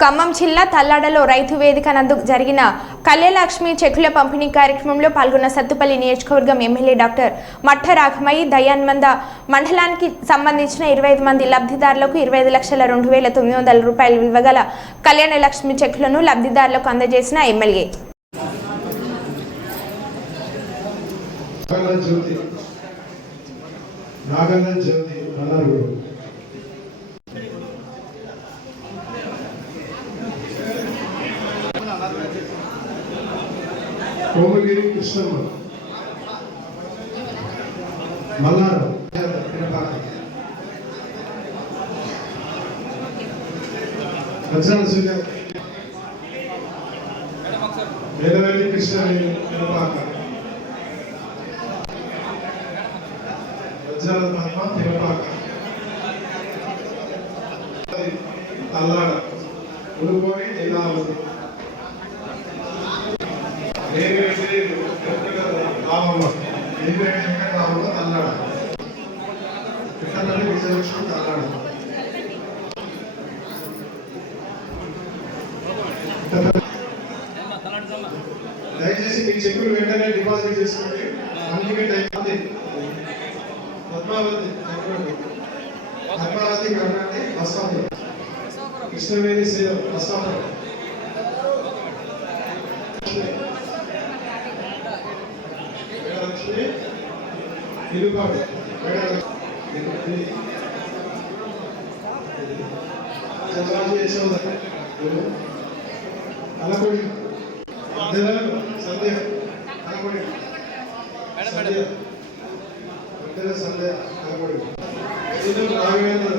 ఖమ్మం జిల్లా తల్లాడలో రైతు వేదిక నందు జరిగిన కళ్యాలక్ష్మి చెక్కుల పంపిణీ కార్యక్రమంలో పాల్గొన్న సత్తుపల్లి నియోజకవర్గం ఎమ్మెల్యే డాక్టర్ మఠ రాఘమయ్య దయాన్మంద మండలానికి సంబంధించిన ఇరవై ఐదు మంది లబ్ధిదారులకు ఇరవై ఐదు లక్షల రెండు వేల తొమ్మిది వందల రూపాయలు విలువగల కళ్యాణ లక్ష్మి చెక్కులను లబ్ధిదారులకు అందజేసిన ఎమ్మెల్యే. జ్యోతి నాగన్న జ్యోతి అన్నారు కోమగిరి కృష్ణమ్మ మల్లారం పినపాక వజ్రాల సూర్య వేదవల్లి కృష్ణవేణి పినపాక వజ్రాల పద్మ తిరపాక తల్లాడ ఉడుకోని నీలావతి నేను రామమ్మ దయచేసి మీ చెక్కులు వెంటనే డిపాజిట్ చేసుకోండి. అందుకే టైం ఉంది పద్మావతి పద్మావతి కర్ణాటి బస్వామి కృష్ణవేణి శ్రీధర్ బస్వామి నిలుపాడు అలకొడి సంధ్య. అలకొడి సంధ్య. Alakodi Raghavendra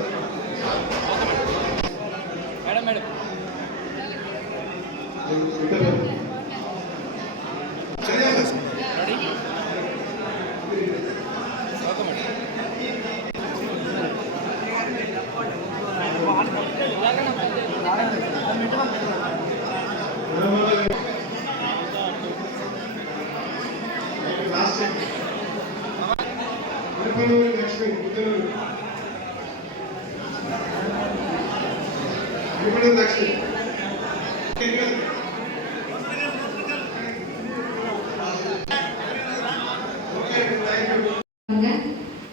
madam madam. Lakshmi ఉత్తరూరు ఇప్పుడు లక్ష్మి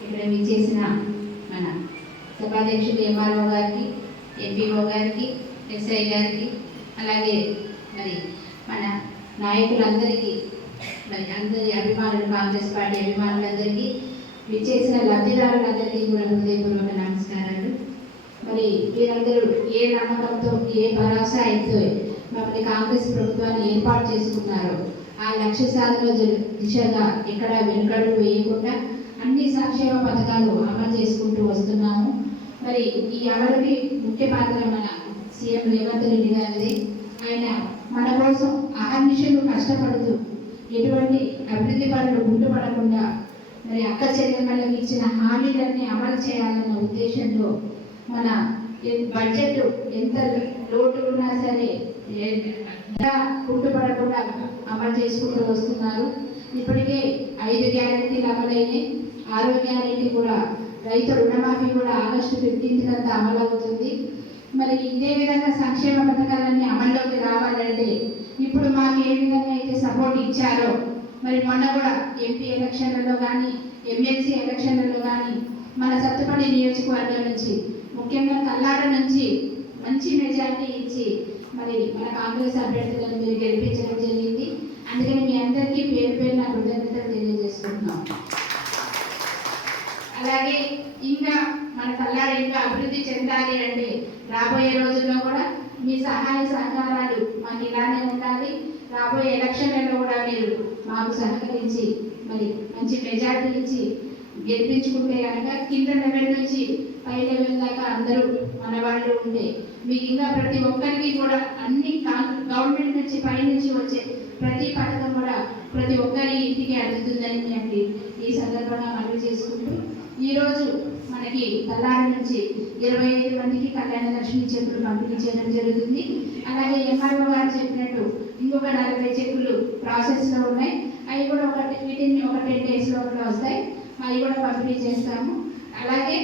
ఇక్కడ విచ్చేసిన మన సభాధ్యక్షుడు ఎంఆర్ఓ గారికి ఎంపీఓ గారికి ఎస్ఐ గారికి అలాగే మరి మన నాయకులందరికీ మరి అందరి అభిమానులు కాంగ్రెస్ పార్టీ అభిమానులందరికీ విచ్చేసిన లబ్ధిదారులందరికీ కూడా హృదయపూర్వక నమస్కారాలు. మరి వీరందరూ ఏ నమ్మకంతో ఏ భరోసా అయితే మమ్మల్ని కాంగ్రెస్ ప్రభుత్వాన్ని ఏర్పాటు చేసుకున్నారో ఆ లక్ష్య సాధన దిశగా ఎక్కడ వెనుకడు వేయకుండా అన్ని సంక్షేమ పథకాలు అమలు చేసుకుంటూ వస్తున్నాము. మరి ఈ అమలుకి ముఖ్య పాత్ర మన సీఎం రేవంత్ రెడ్డి గారిది. ఆయన మన కోసం అహర్నిశలు కష్టపడుతూ ఎటువంటి అభివృద్ధి పనులు గుంటుపడకుండా మరి అక్క చెల్లెమ్మలకు ఇచ్చిన హామీలన్నీ అమలు చేయాలన్న ఉద్దేశంతో మన బడ్జెట్ ఎంత లోటు ఉన్నా సరే ఏ- కుంటుపడకుండా అమలు చేసుకుంటూ వస్తున్నారు. ఇప్పటికే ఐదు గ్యారెంటీలు అమలైనాయి. ఆరో గ్యారెంటీ కూడా రైతు రుణమాఫీ కూడా ఆగస్టు ఫిఫ్టీన్త్ అంతా అమలు అవుతుంది మరి ఇదే విధంగా సంక్షేమ పథకాలన్నీ అమల్లోకి రావాలంటే ఇప్పుడు మాకు ఏ విధంగా అయితే సపోర్ట్ ఇచ్చారో మరి మొన్న కూడా ఎంపీ ఎలక్షన్లలో కానీ ఎమ్మెల్సీ ఎలక్షన్లలో కానీ మన సత్తుపల్లి నియోజకవర్గం నుంచి ముఖ్యంగా కల్లాడ నుంచి మంచి మెజార్టీ ఇచ్చి మరి మన కాంగ్రెస్ అభ్యర్థులను మీరు గెలిపించడం జరిగింది. అందుకని మీ అందరికీ పేరు పేరు నా కృతజ్ఞతలు తెలియజేసుకుంటున్నాం. అలాగే ఇంకా మన కల్లాడ ఇంకా అభివృద్ధి చెందాలి అంటే రాబోయే రోజుల్లో కూడా మీ సహాయ సహకారాలు మాకు ఇలానే ఉండాలి. రాబోయే ఎలక్షన్లలో కూడా మీరు మాకు సహకరించి మరి మంచి మెజార్టీ ఇచ్చి గెలిపించుకుంటే కనుక కింద లెవెల్ నుంచి పై లెవెల్ దాకా అందరూ మన వాళ్ళు ఉంటే మీకు ఇంకా ప్రతి ఒక్కరికి కూడా అన్ని గవర్నమెంట్ నుంచి పై నుంచి వచ్చే ప్రతి పథకం కూడా ప్రతి ఒక్కరి ఇంటికి అందుతుందని అండి ఈ సందర్భంగా మనవి చేసుకుంటూ ఈరోజు మనకి తల్లారి నుంచి ఇరవై ఐదు మందికి కళ్యాణ లక్ష్మి చెప్పులు పంపిణీ చేయడం జరుగుతుంది. అలాగే ఎంఆర్ఓ గారు చెప్పినట్టు ఇంకొక నలభై చెక్కులు ప్రాసెస్లో ఉన్నాయి. అవి కూడా ఒక వీటిని ఒక టెన్ డేస్ లోపల వస్తాయి. అవి కూడా పంపిణీ చేస్తాము. అలాగే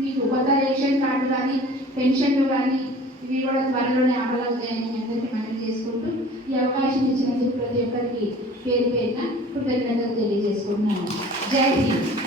మీకు కొత్త రేషన్ కార్డు కానీ పెన్షన్లు కానీ ఇవి కూడా త్వరలోనే అమలు మీ అందరికీ మనం చేసుకుంటూ ఈ అవకాశం ఇచ్చినందుకు ప్రతి ఒక్కరికి పేరు పేరున కృతజ్ఞతలు తెలియజేసుకుంటున్నాను. జై హింద్.